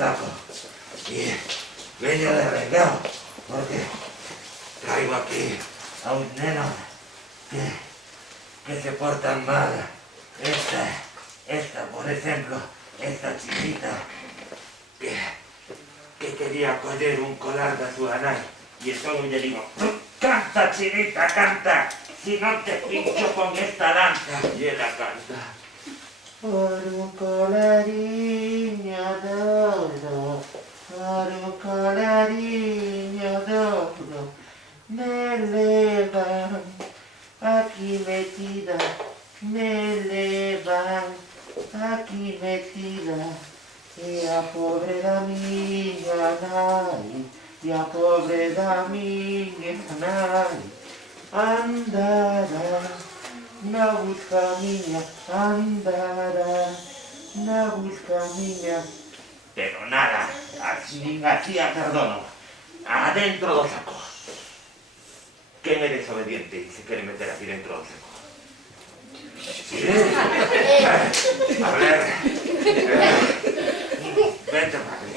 saco. Y vengo de regalo, porque traigo aquí a un neno que se portan mal. Esta, por ejemplo, esta chiquita que quería coger un colar de su anay. Y entonces le digo, canta, chinita, canta, si no te pincho con esta danza. Y ella canta. Por un colarinho d'oro, me levan, aquí metida, me levan, aquí metida, e a pobre da minha nai, e a pobre da minha nai, andará na busca miña, andará na busca miña. Pero nada, nin así a perdono, adentro do saco. Quen é desobediente e se quere meter aquí dentro do saco? Sí? A ver, vente para aquí.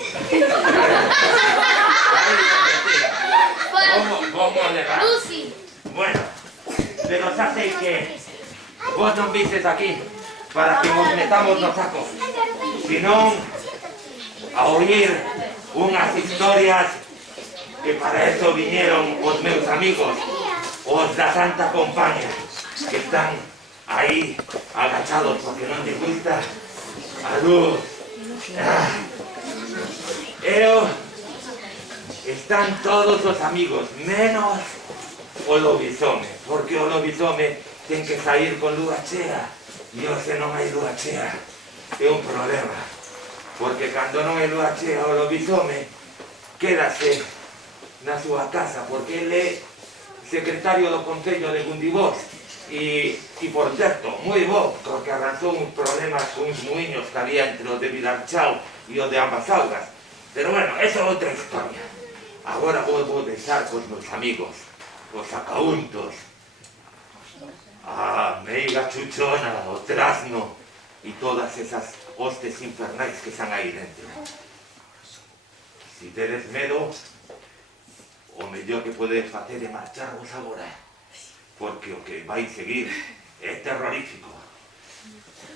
¿Cómo le va? Lucy. Bueno, pero xa sei que vos non vistes aquí para que nos metamos no saco, senón a oír unhas historias que para eso vinieron os meus amigos, os da Santa Compaña, que están aí agachados porque non te gusta a luz. Están todos os amigos, menos o lobisome, porque o lobisome ten que sair con lúa chea, e hoxe non hai lúa chea. É un problema, porque cando non hai lúa chea o lobisome quédase na súa casa, porque ele é secretario do Concello de Gundibós e por certo, moi bo, porque arranzou uns problemas con uns muiños que había entre os de Vilarchao e os de ambas augas. Pero bueno, esa é outra historia. Agora vou deixar cos meus amigos, os sacauntos, a meiga chuchona, o trasno e todas esas hostes infernais que están aí dentro. Si tedes medo, o mellor que podedes facer é marcharvos agora, porque o que vai seguir é terrorífico.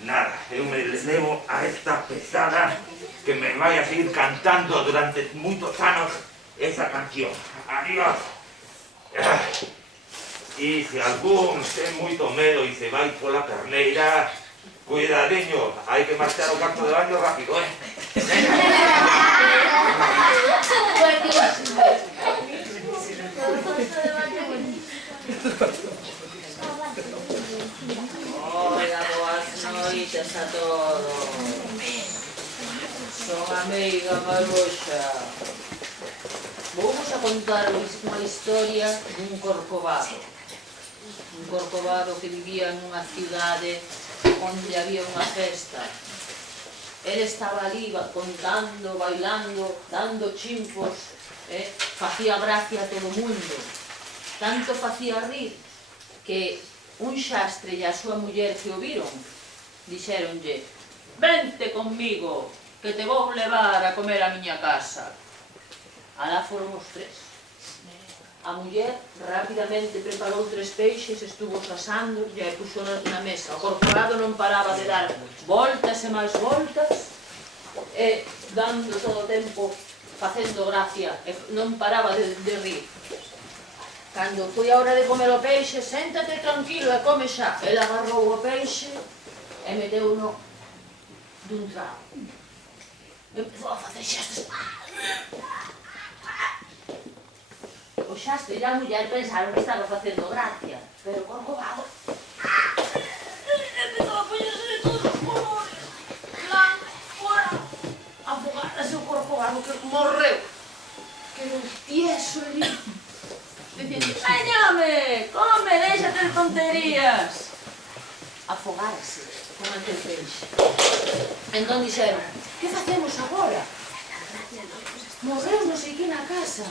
Nada, eu me levo a esta pesada que me vai a seguir cantando durante moitos anos esa canción. Adiós. E se algún ten moito medo e se vai pola perneira, cuidadeño, hai que marchar o campo de baño rápido, Hola, boas noites a todos. Son a meiga Maruxa. Vamos a contar unha historia dun corcovado. Un corcovado que vivía nunha cidade onde había unha festa. Ele estaba ali contando, bailando, dando chimpos, facía gracia a todo o mundo. Tanto facía rir que un xastre e a súa muller que o viron dixéronlle: vente conmigo, que te vou levar a comer a miña casa. Alá foron os tres. A muller rapidamente preparou 3 peixes, estuvo asando e puxo na mesa. O corcovado non paraba de dar voltas e máis voltas, e dando todo o tempo facendo gracia, e non paraba de rir. Cando foi a hora de comer o peixe, séntate tranquilo e come xa. Ele agarrou o peixe e meteu-no dun trago. Empezou a facer xestos. O xastre e a muller pensaron que estaba facendo gracia, pero o corcovado empezou a poñerse de todos os colores, blanco, morado, afogárase o corcovado que morreu, quedou tieso e limpo. Dicían: veñame, come, déxate de tonterías. Afogárase con aquel peixe. Entón dixeron: que facemos agora? Morreu non sei que na casa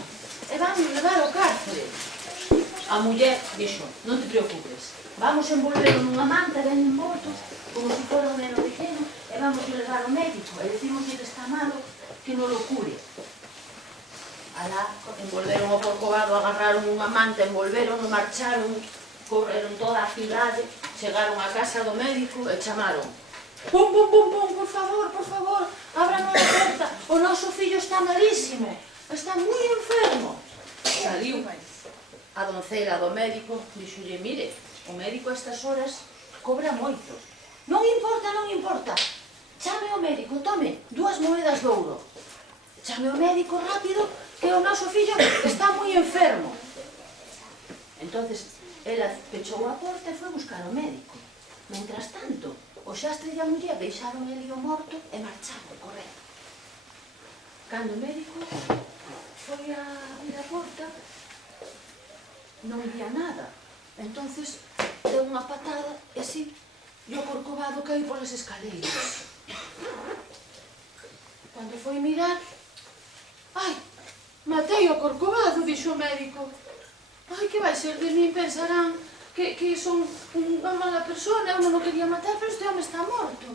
e van levar ao cárcere. A muller dixo: non te preocupes, vamos envolverlo nunha manta ben envolto, como se fora un neno pequeno, e vamos levar ao médico e decimos que está malo, que non lo cure. Alá, envolveron o Corcovado, agarraron unha manta, envolveron, marcharon, correron toda a cidade, chegaron á casa do médico e chamaron. Pum, pum, pum, pum, por favor, abran a porta, o noso fillo está malísimo, está moi enfermo. Saliu a doncela do médico, dixolle, mire, o médico a estas horas cobra moito. Non importa, chame ao médico, tome 2 moedas de ouro. Chame ao médico rápido, que o noso fillo está moi enfermo. Entonces, ela pechou a porta e foi buscar o médico. Mentras tanto, o xastre e a muller deixaron el o morto e marcharon correndo. Cando o médico foi a abrir a porta, non vía nada. Entonces, deu unha patada e si, e o Corcovado caí polas escaleiras. Cando foi mirar, ai, matei o Corcovado, dixo o médico. Ai, que vai ser de min, pensarán que son unha mala persona, eu non o quería matar, pero este home está morto.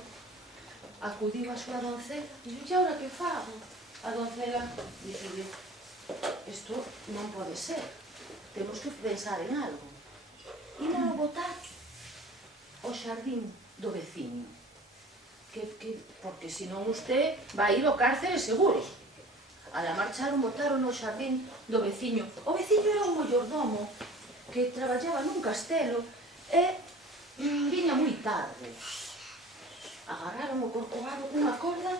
Acudiu a súa doncela, dixo, e agora que fago? A doncela dixo, isto non pode ser, temos que pensar en algo. Iba a botar o xardín do veciño, porque senón usted vai ir ao cárcere seguro. A la marcharon, botaron no xardín do veciño. O veciño era un mayordomo que traballaba nun castelo e viña moi tarde. Agarraron o Corcovado cunha corda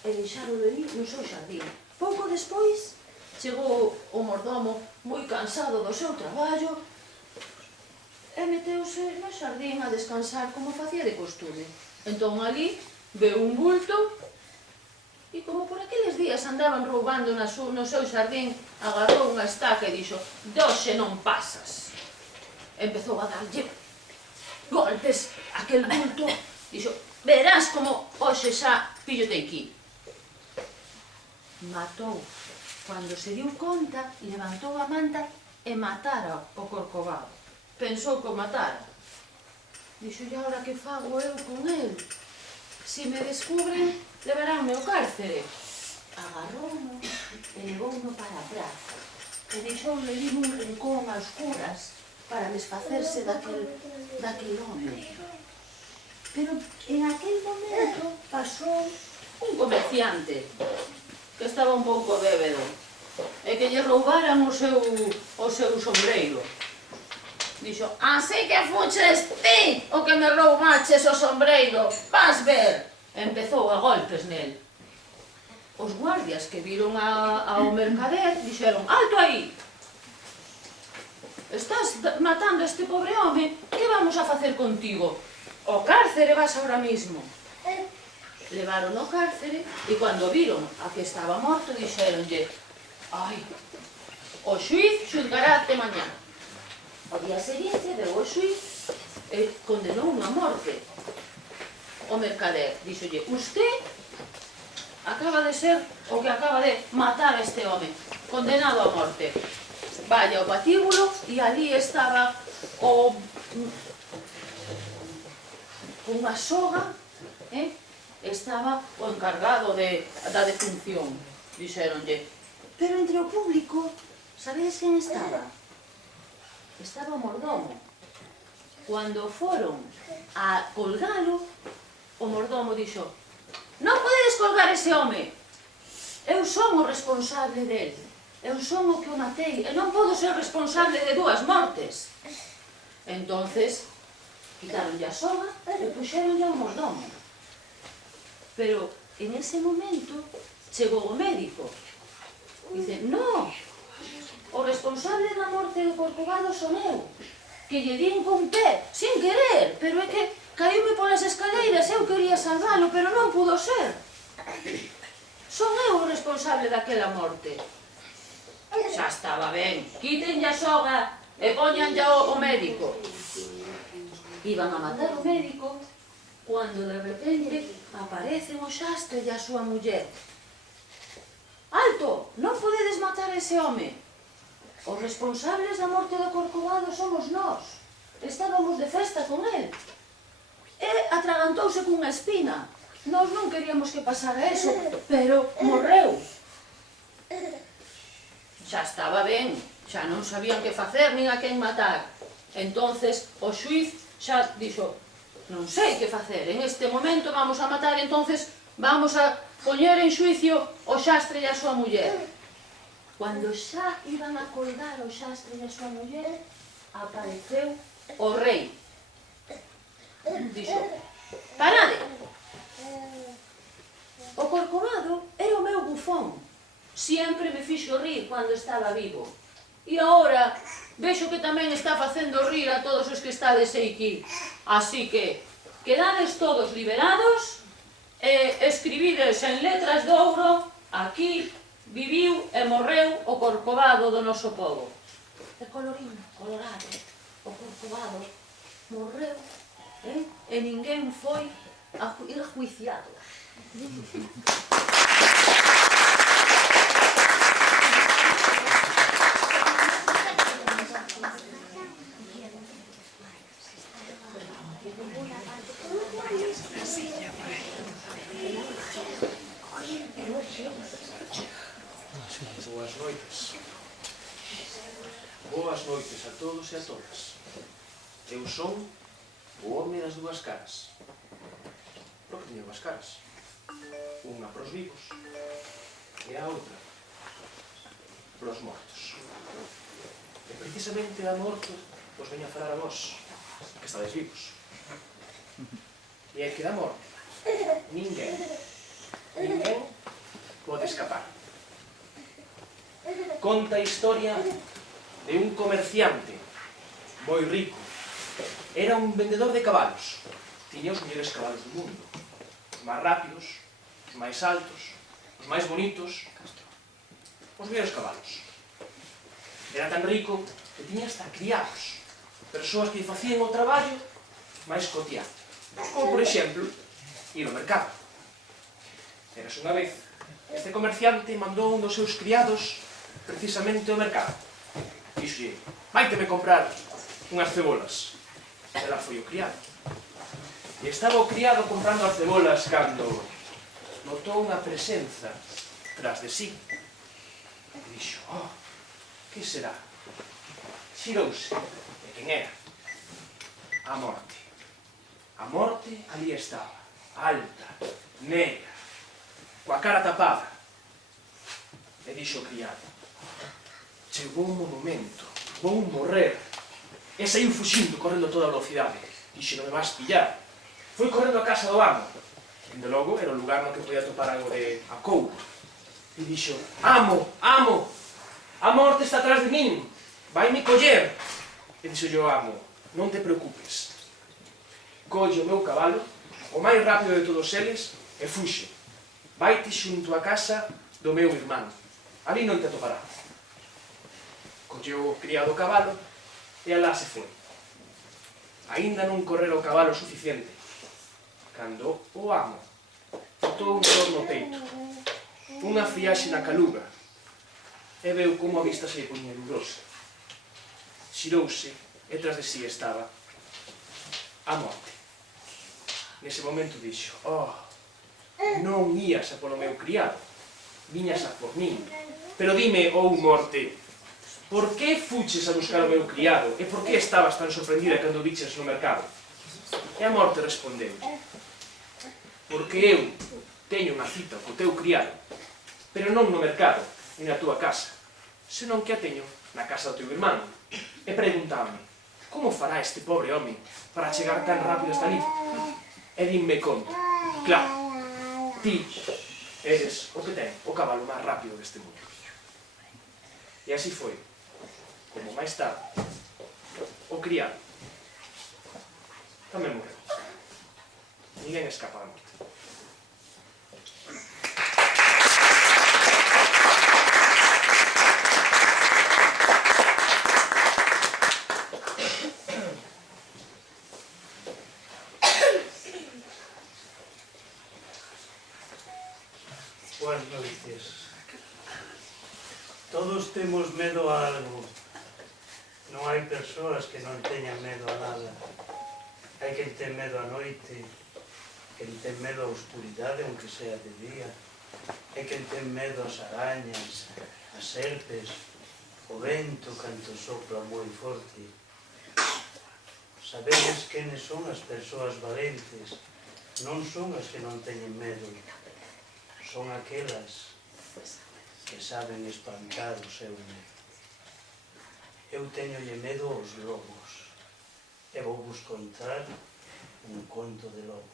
e deixaron ali no seu xardín. Pouco despois chegou o mordomo moi cansado do seu traballo e meteuse no xardín a descansar como facía de costume. Entón ali veu un bulto e como por aqueles días andaban roubando no seu xardín, agarrou unha estaca e dixo, doxe non pasas. Empezou a darlle golpes aquel bulto, dixo, verás como hoxe xa pillote aquí. Matou. Cando se diu conta, levantou a manta e matara o Corcovado. Pensou que o matara. Dixo, e agora que fago eu con el? Si me descubren, levaránme ao cárcere. Agarrouno e levouno para a praza. E deixoulle ali nun rincón a oscuras para desfacerse daquel home. Pero en aquel momento pasou un comerciante que estaba un pouco bébedo e que lle roubaran o seu sombreiro. Dixo, así que fuches ti o que me roubaches o sombreiro, vas ver. Empezou a golpes nel. Os guardias que viron ao mercader dixeron, alto aí. Estás matando a este pobre home, que vamos a facer contigo? O cárcere vas ahora mismo. Levaron ao cárcere e cando viron a que estaba morto dixeronlle, ai, o xuiz xulgará de mañá. Ao día seguinte deu o xuiz e condenou a morte. O mercader dixolle, usted acaba de ser o que acaba de matar a este home, condenado a morte. Vaya ao patíbulo e ali estaba unha soga, estaba o encargado da defunción. Dixeronlle, pero entre o público, sabedes quen estaba? Estaba o mordomo. Cando foron a colgalo, o mordomo dixo, non podedes colgar ese home, eu son o responsable del, eu son o que o matei, e non podo ser responsable de 2 mortes. Entonces, quitaronlle a soga e puxeronlle ao mordomo. Pero en ese momento chegou o médico. Dice, no, o responsable da morte do Corcovado son eu, que lle din con pé, sin querer, pero é que caíume polas escaleiras, eu quería salvalo, pero non pudo ser. Son eu o responsable daquela morte. Xa estaba ben, quítenlle a soga e poñanlle o médico. Iban a matar o médico cando de repente aparecen o xastre e a súa muller. Alto, non podedes matar a ese home. Os responsables da morte do Corcovado somos nós. Estábamos de festa con el. E atragantouse cunha espina. nós non queríamos que pasara eso, pero morreu. Xa estaba ben, xa non sabían que facer nin a quen matar. Entonces o xuiz xa dixo, non sei que facer, en este momento vamos a matar, entonces vamos a poñer en xuicio o xastre e a súa muller. Cando xa iban a colgar o xastre e a súa muller, apareceu o rei. Dixo, parade! O Corcovado era o meu bufón. Siempre me fixo rir cando estaba vivo. E agora vexo que tamén está facendo rir a todos os que estades aquí. Así que, quedades todos liberados e escribides en letras de ouro: aquí viviu e morreu o Corcovado do noso povo. E colorín colorado, o Corcovado morreu, e ninguén foi enjuiciado. Boas noites. Boas noites a todos e a todas. Eu son o home das dúas caras. Por que teño dúas caras? Unha pros vivos e a outra pros mortos. E precisamente a morto vos veño a falar a vos, que estades vivos. E é que da morte ninguén pode escapar. Conta a historia de un comerciante moi rico. Era un vendedor de cabalos. Tiña os mellores cabalos do mundo. Os máis rápidos, os máis altos, os máis bonitos. Os mellores cabalos. Era tan rico que tiña hasta criados. Persoas que facían o traballo máis cotidiano. Como, por exemplo, ir ao mercado. Eras unha vez, este comerciante mandou un dos seus criados precisamente ao mercado. Dixolle, vaiteme comprar unhas cebolas. Ela foi o criado. E estaba o criado comprando as cebolas cando notou unha presenza tras de sí. E dixo, oh, que será? Xirouse. E quen era? A morte. A morte ali estaba, alta, negra, coa cara tapada. E dixo o criado, chegou un momento, vou morrer. E saiu fuxindo, correndo a toda velocidade. Dixo, non me vas pillar. Foi correndo a casa do amo. Dende logo, era o lugar no que podía topar algo de acougo. E dixo, amo, amo, a morte está atrás de min, vai me coller. E dixo o amo, non te preocupes. Colle o meu cabalo, o máis rápido de todos eles, e fuxe. Vaite xunto a casa do meu irmán. Ali non te atopará. Colleu o criado o cabalo e alá se foi. Aínda non correra o cabalo suficiente cando o amo botou un dor no peito, unha friaxe na caluga, e veu como a vista se lle poñía lurosa. Xirouse e tras de si estaba a morte. Nese momento dixo, oh, non ías a polo meu criado, viñas a por min. Pero dime, oh morte, por que fuches a buscar o meu criado e por que estabas tan sorprendida cando o viches no mercado? E a morte respondeu, porque eu teño unha cita co teu criado, pero non no mercado, ni na túa casa, senón que a teño na casa do teu irmán. E preguntame, como fará este pobre home para chegar tan rápido hasta ali? E dinme conta, claro, ti eres o que ten o cabalo máis rápido deste mundo. E así foi, como máis tarde, o criado tamén morreu. Ninguén escapa da morte. Boas noites. Todos temos medo a algo. Non hai persoas que non teñan medo a nada. Hai quen ten medo a noite, Quen ten medo á oscuridade, aunque sea de día, e quen ten medo ás arañas, ás serpes, o vento canto sopla moi forte. Sabedes quenes son as persoas valentes? Non son as que non teñen medo, son aquelas que saben espantar o seu medo. Eu teñolle medo aos lobos, e vou vos contar un conto de lobos.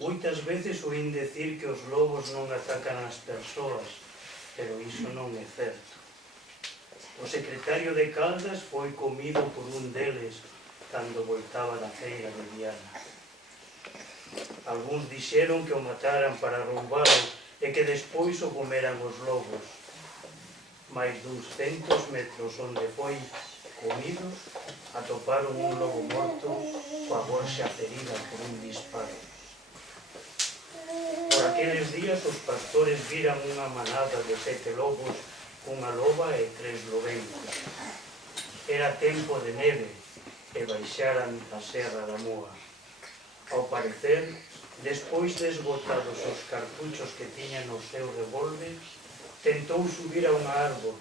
Moitas veces oín decir que os lobos non atacan as persoas, pero iso non é certo. O secretario de Caldas foi comido por un deles cando voltaba da feira de Viana. Algúns dixeron que o mataran para roubalo e que despois o comeran os lobos. Mais duns 200 metros onde foi comido, atoparon un lobo morto coa gorxa ferida por un disparo. Por aqueles días os pastores viran unha manada de 7 lobos, unha loba e 3 lobencos. Era tempo de neve e baixaran a Serra da Moa. Ao parecer, despois de esgotados os cartuchos que tiñan no seu revólver, tentou subir a unha árbore,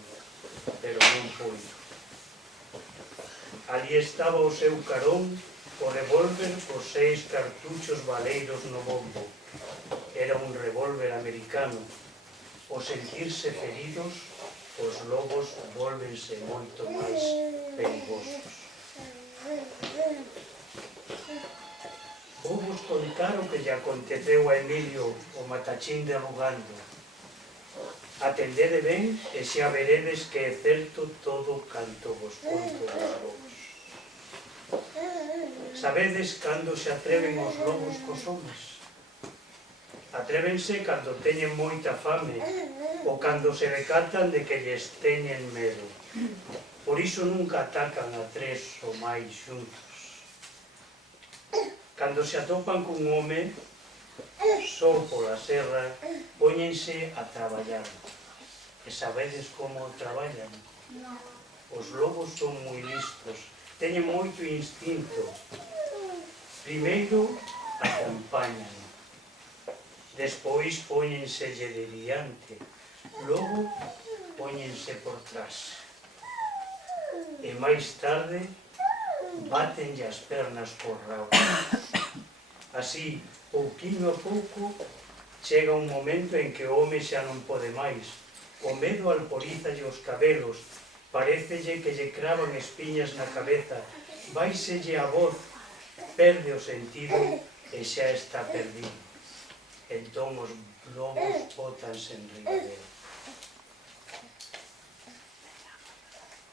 pero non puido. Ali estaba o seu carón, o revólver cos 6 cartuchos baleiros no bombo. Era un revólver americano. Ao sentirse feridos, os lobos volvense moito máis perigosos. Vou vos contar o que lle aconteceu a Emilio, o matachín de Rugando. Atendede ben e xa veredes que é certo todo canto vos conto dos lobos. Sabedes cando se atreven os lobos cos homes? Atrévense cando teñen moita fame ou cando se decatan de que lles teñen medo. Por iso nunca atacan a 3 ou máis xuntos. Cando se atopan cun home, só pola serra, póñense a traballar. E sabedes como traballan? Os lobos son moi listos, teñen moito instinto. Primeiro, acompañan. Despois póñenselle de diante, logo póñense por trás. E máis tarde bátenlle as pernas por rabo. Así, pouquiño a pouco, chega un momento en que o home xa non pode máis. O medo alporízalle os cabelos, parécelle que lle cravan espiñas na cabeza, báiselle a voz, perde o sentido e xa está perdido. Entón os lobos bótanse en riba dele.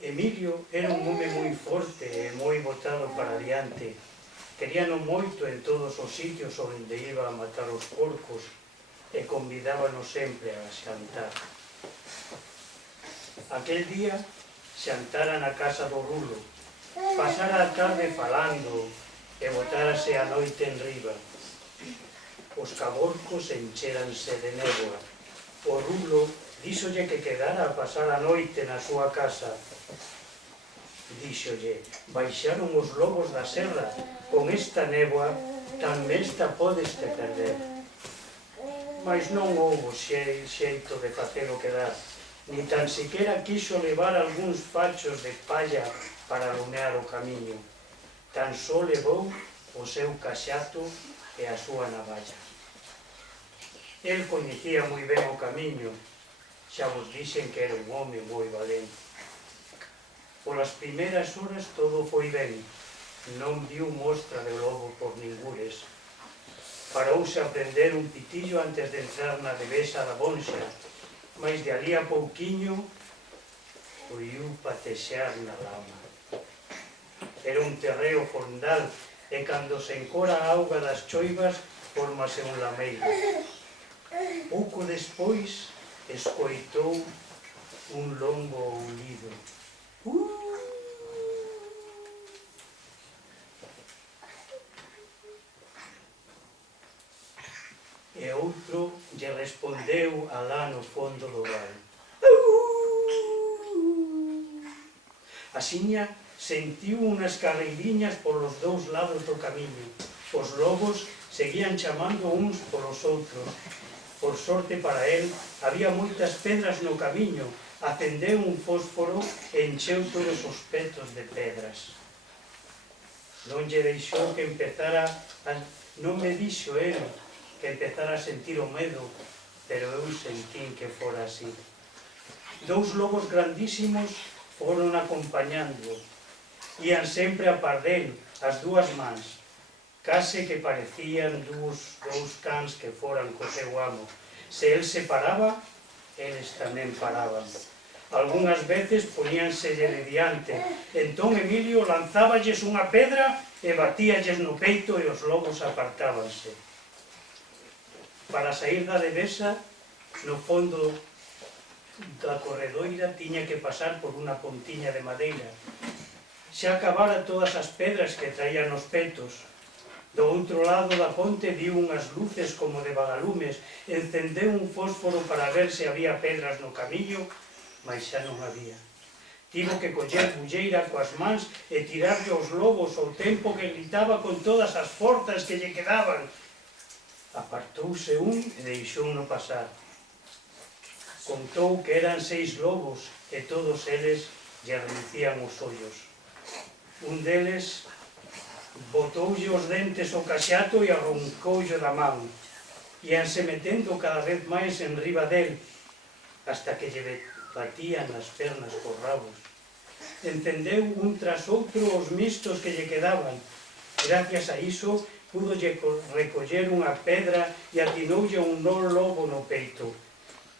Emilio era un home moi forte e moi botado para diante. Queríano moito en todos os sitios onde iba a matar os porcos e convidábanos sempre a xantar. Aquel día xantara na casa do Rulo, pasara a tarde falando e botárase a noite en riba. Os caborcos enchéranse de néboa. O Rulo díxolle que quedara a pasar a noite na súa casa. Díxolle, baixaron os lobos da serra, con esta néboa tan nesta podes te perder. Mas non houbo xeito de facelo quedar, ni tan siquera quixo levar algúns fachos de palla para alumear o camiño. Tan só levou o seu caxato e a súa navalla. El coñecía moi ben o camiño, xa vos dixen que era un home moi valente. Polas primeiras horas todo foi ben, non viu mostra de lobo por ningures. Parouse a prender un pitillo antes de entrar na devesa da Bonxa, mas de ali a pouquiño oiu patexear na lama. Era un terreo fondal e cando se encora a auga das choivas formase un lameiro. Pouco despois escoitou un longo oulido. E outro lle respondeu alá no fondo do val. Asiña sentiu unhas carreiriñas polos dous lados do camiño. Os lobos seguían chamando uns polos outros. Por sorte para el, había moitas pedras no camiño. Acendeu un fósforo e encheu todos os petos de pedras. Non lle deixou que empezara non me dixo el que empezara a sentir o medo, pero eu sentín que fora así. Dous lobos grandísimos foron acompañando. Ian sempre a par del, as dúas mans. Case que parecían dous cans que foran co seu amo. Se el se paraba, eles tamén paraban. Algunhas veces poníanselle de diante. Entón Emilio lanzáballes unha pedra e batíalles no peito e os lobos apartábanse. Para saír da devesa, no fondo da corredoira tiña que pasar por unha pontiña de madeira. Xa acabara todas as pedras que traía nos petos. Do outro lado da ponte viu unhas luces como de vagalumes, encendeu un fósforo para ver se había pedras no camiño, mas xa non había. Tivo que coller bulleira coas mans e tirarlle aos lobos ao tempo que gritaba con todas as forzas que lle quedaban. Apartouse un e deixouno pasar. Contou que eran 6 lobos e todos eles lle relucían os ollos. Un deles botoulle os dentes ao caxato e arroncoulle da man. Ianse metendo cada vez máis en riba del, hasta que lle batían as pernas cos rabos. Encendeu un tras outro os mistos que lle quedaban. Gracias a iso, pudolle recoller unha pedra e atinoulle un lobo no peito.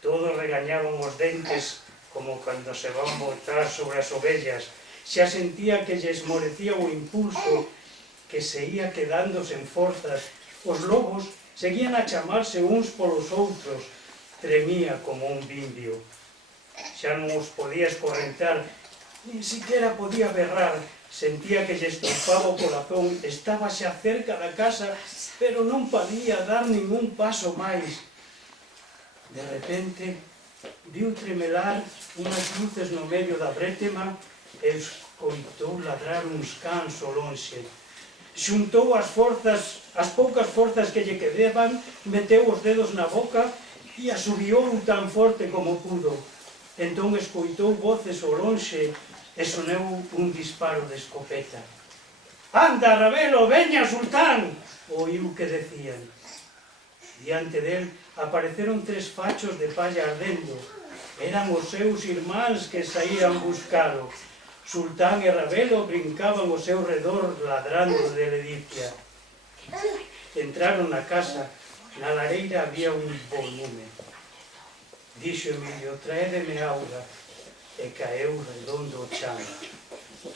Todos regañaron os dentes como cando se van botar sobre as ovellas. Xa sentía que lle esmorecía o impulso, que se ia quedando sen forzas. Os lobos seguían a chamarse uns polos outros. Tremía como un bimbio. Xa non os podía escorrentar, nin siquiera podía berrar. Sentía que lle estompaba o corazón. Estaba xa cerca da casa, pero non podía dar ningún paso máis. De repente, viu tremelar unhas luces no medio da brétema e escoitou ladrar uns cans ao lonxe. Xuntou as poucas forzas que lle quedaban, meteu os dedos na boca e asubiou tan forte como pudo. Entón escoitou voces ao lonxe e soneu un disparo de escopeta. «Anda, Ravelo, veña, sultán!» oíu que decían. Diante del apareceron 3 fachos de palla ardendo. Eran os seus irmáns que saían buscalo. Sultán e Ravelo brincaban ao seu redor ladrando de ledicia. Entraron na casa. Na lareira había un bon lume. Dixo Emilio: «Traédeme auga», e caeu redondo o chan.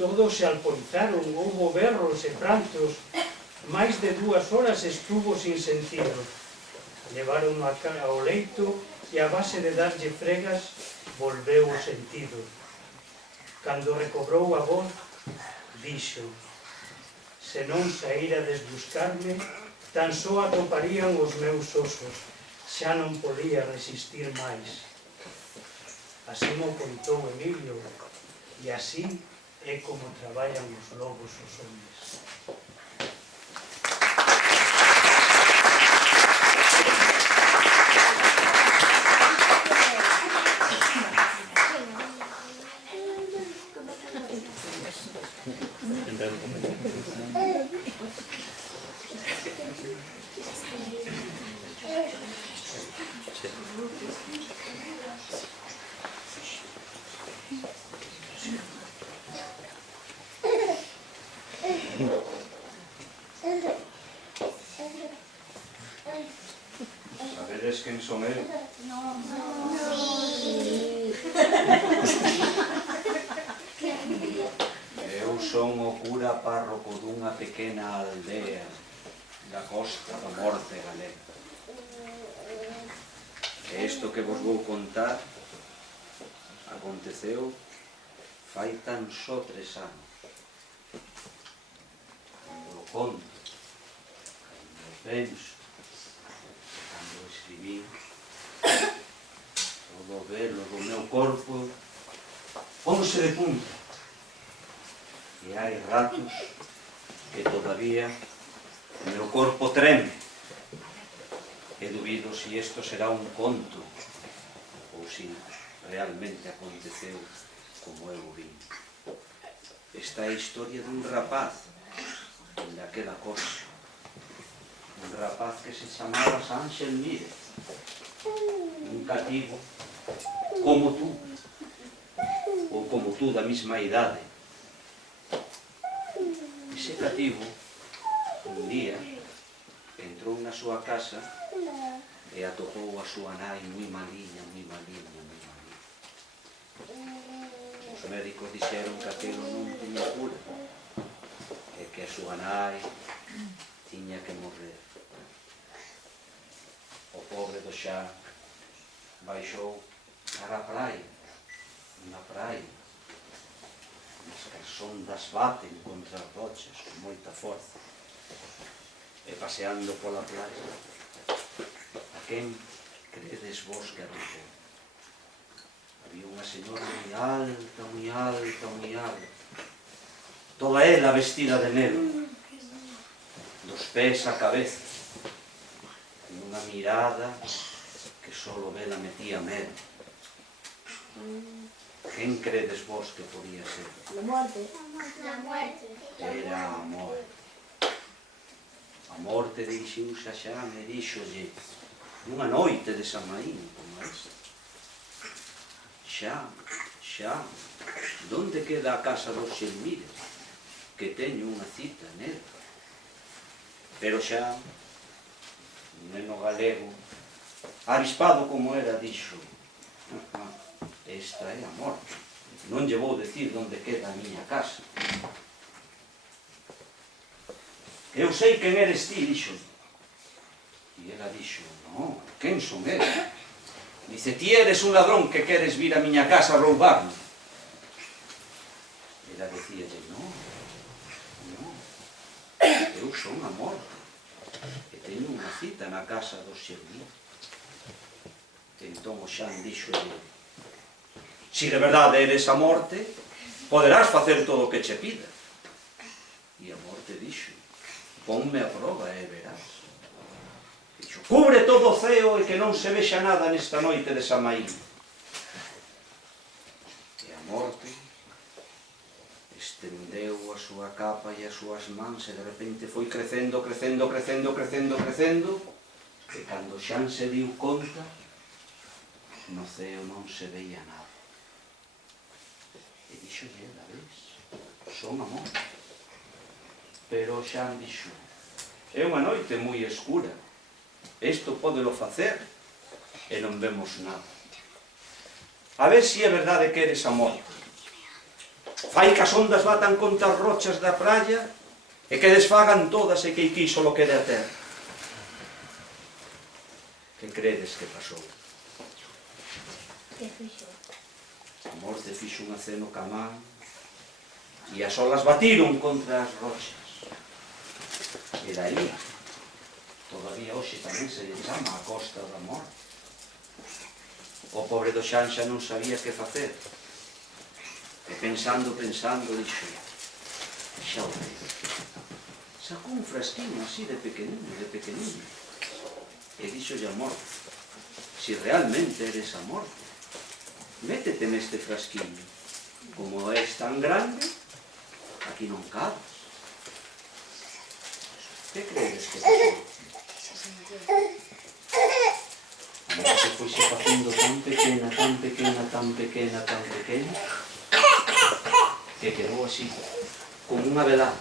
Todos se alpoizaron, houbo berros e prantos. Máis de 2 horas estuvo sin sentido. Levaron ao leito e a base de darlle fregas volveu o sentido. Cando recobrou a voz, dixo: «Se non saírades buscarme, tan só atoparían os meus osos. Xa non podía resistir máis». Así mo contou Emilio, e así é como traballan os lobos os homes. Sabedes quen son eu? Eu son o cura párroco dunha pequena aldea da costa da Morte galega. E isto que vos vou contar aconteceu fai tan só 3 anos. Cando o conto, cando o penso, cando o escribí, todo o velo do meu corpo ponse de punta. E hai ratos que todavía o meu corpo treme. E dubido si isto será un conto ou si realmente aconteceu como eu vi. Esta é a historia dun rapaz daquela cosa. Un rapaz que se chamaba Ángel Mírez, un cativo como tú, ou como tú da mesma idade. Ese cativo, un día, entrou na súa casa e atopou a súa nai moi maliña, moi maliña, moi maliña. Os médicos dixeron que aquilo non tiña cura e que a súa nai tiña que morrer. O pobre do Xa baixou para a praia, na praia. As ondas baten contra as rochas con moita forza. E paseando pola praia, a quen credes vos que atopou? Había unha señora moi alta, moi alta, moi alta, toda ela vestida de negro, dos pés á cabeza, con unha mirada que solo vela metía medo. Quen credes vos que podía ser? La muerte. La muerte. Era a morte. A morte dirixiuse a Xan e díxolle nunha noite de San Maín como esta: Xan, Xan, donde queda a casa dos Xelmires? Que teño unha cita nela. Pero Xan, un neno galego, avispado como era, dixo: esta é a morte, non lle vou decir onde queda a miña casa. Eu sei quen eres ti, dixo. E ela dixo: non, quen son eu? Dice: ti eres un ladrón que queres vir a miña casa a roubarme. Ela dicíalle: non, non, eu son a morte, e teño unha cita na casa dos Xelmires. Entón o Xan dixolle: si de verdade eres a morte, poderás facer todo o que che pida. E a morte dixo: ponme a prova e verás. Dixo: cubre todo o ceo e que non se vexa nada nesta noite de San Maín. E a morte estendeu a súa capa e as súas mans e de repente foi crecendo, crecendo, crecendo, crecendo, crecendo, e cando Xan se diu conta, no ceo non se veía nada. E dixo: ela, ves, son a morte. Pero Xan dixo: é unha noite moi escura, isto pódelo facer e non vemos nada. A ver se é verdade que eres a morte. Fai que as ondas batan contra as rochas da praia e que desfagan todas e que aquí solo quede a terra. Que credes que pasou? Que fixo? A morte fixo un aceno ca man e as olas batiron contra as rochas. E daí, todavía hoxe tamén se lle chama a Costa da Morte. O pobre do Xan xa non sabía que facer. E pensando, dixo: xa o veo. Sacou un frasquinho así de pequeniño, de pequeniño. E dixolle a morte: si realmente eres a morte, métete neste frasquiño. Como és tan grande, aquí non cabes. Que credes que pasou? A morte foise facendo tan pequena, tan pequena, tan pequena, tan pequena, que quedou así, como unha velada,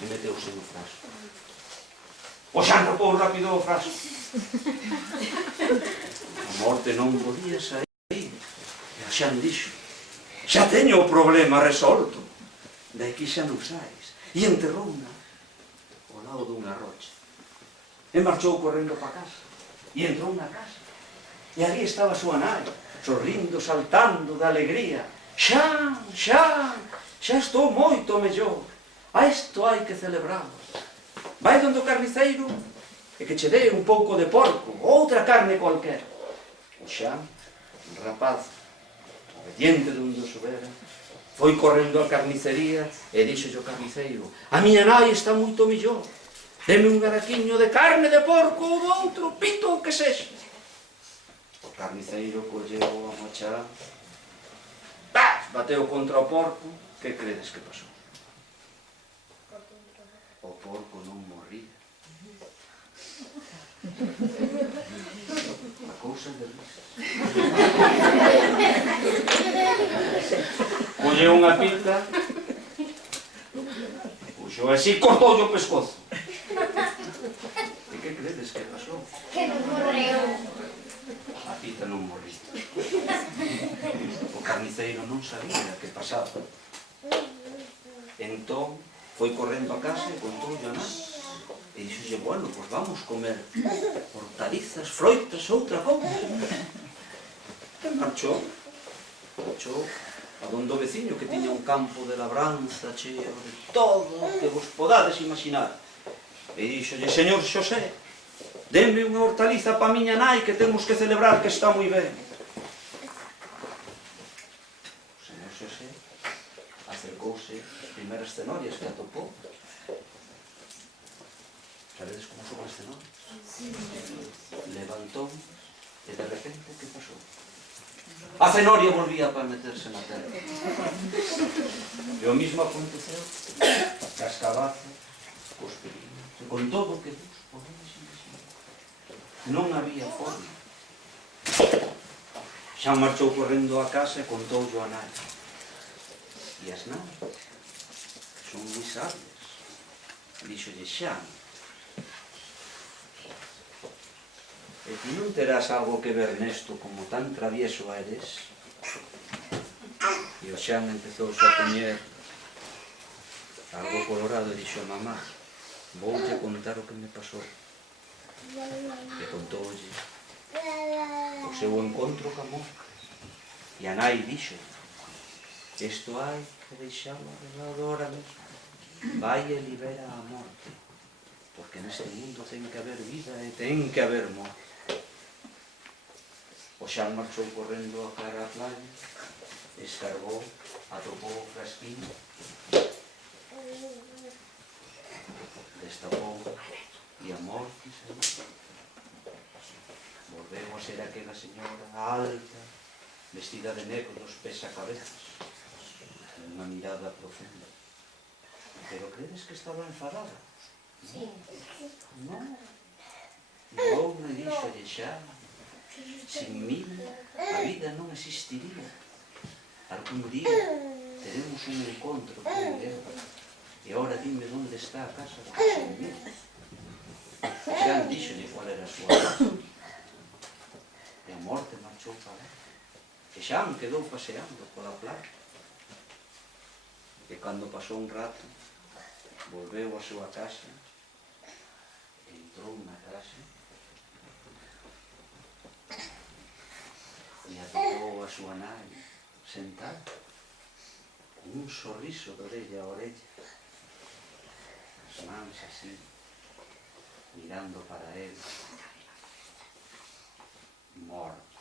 e meteuse no frasco. O Xan rapou rápido o frasco. A morte non podía sair. E o Xan dixo: xa teño o problema resolto, daqui xa non sais. E enterrouna ao lado dunha rocha. E marchou correndo para casa. E entrou na casa. E ali estaba a súa nai, sorrindo, saltando de alegría. Xan, Xan, xa estou moito mellor. A isto hai que celebralo. Vai donde o carniceiro e que che dé un pouco de porco, outra carne cualquera. O Xan, un rapaz, obediente donde o sobera, Foi correndo á carnicería e dixo o carniceiro: a miña nai está moito millor. Deme un garaquiño de carne de porco ou do outro, pito ou que sexa. O carniceiro colleu a mochá, bateu contra o porco. Que credes que pasou? O porco non morría. A cousa de risas. Colleu unha pita, puxo así, cortou o pescozo. E que credes que pasou? Que non morreu. A pita non morría. O carniceiro non sabía que pasaba. Entón, foi correndo a casa e contoulle a nai. E dixolle, bueno, pois vamos comer hortalizas, froitas, outra cousa. E marchou a donde o veciño que tiña un campo de labranza cheo de todo o que vos podades imaginar. E dixolle, señor Xosé, denme unha hortaliza pa miña nai que temos que celebrar que está moi ben. O señor Xosé acercouse as primeras cenorias que atopou. Sabedes como son as cenorias? Levantou e de repente que pasou? A cenoria volvía para meterse na terra. E o mismo aconteceu cas cabazas, cos perinos, con todo o que vos podedes imaginar. Non había forma. Xa marchou correndo a casa e contoulle a nai. E as nai son moi sabias. Díxolle, xa, e ti non terás algo que ver nesto como tan travieso eres? E o Xan empezou a poñer algo colorado e dixo, mamá, voulle contar o que me pasou. E contoulle o seu encontro ca mosca. E a nai dixo, isto hai que deixalo arreglado ahora mesmo. Vai e libera a morte, porque neste mundo ten que haber vida e ten que haber morte. O Xan marchou correndo a cara a playa, escarbou, atopou o frasquinho, destapou e a morte saiu. Volveu a ser aquela señora alta, vestida de negro dos pés a cabezas, unha mirada profunda. Pero credes que estaba enfadada? Sí. Non. Vou me dixolle xa, sin mí a vida non existiría. Algún día teremos un encontro con eu. E ora dime onde está a casa do seu amigo. Xa díxolle cual era a súa casa. E a morte marchou para lá. E xa quedou paseando pola playa. E cando pasou un rato, volveu á súa casa, entrou na casa e atopou a súa nai sentada con un sorriso de orella a orella, as mans así, mirando para él, morto.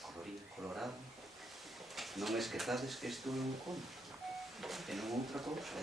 Colorín colorado, non esquezades que isto é un conto, e non outra cousa,